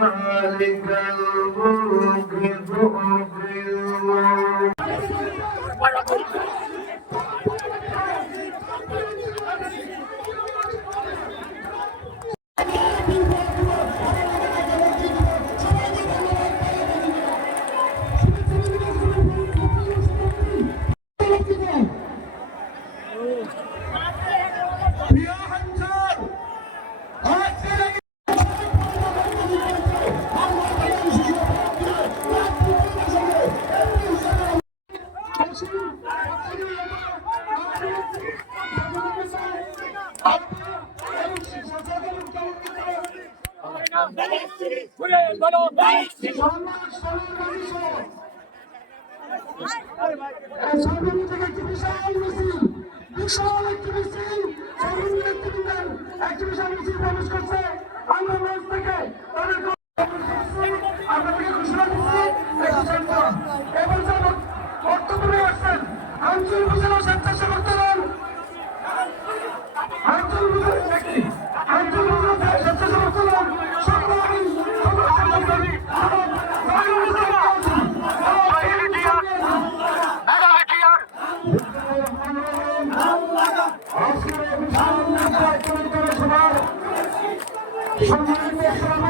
مالك الملك Sorumluluk ekibimize almasın. Düşmanlık ekibisi, sorumluluk ekibinden ekibimize almasın. Konuşkursa আঞ্চলিক উপজেলা স্বেচ্ছাসেবক দল আঞ্চলিক উপজেলা ব্যক্তি উপজেলা স্বেচ্ছাসেবক দল সংগ্রামী সংগ্রামী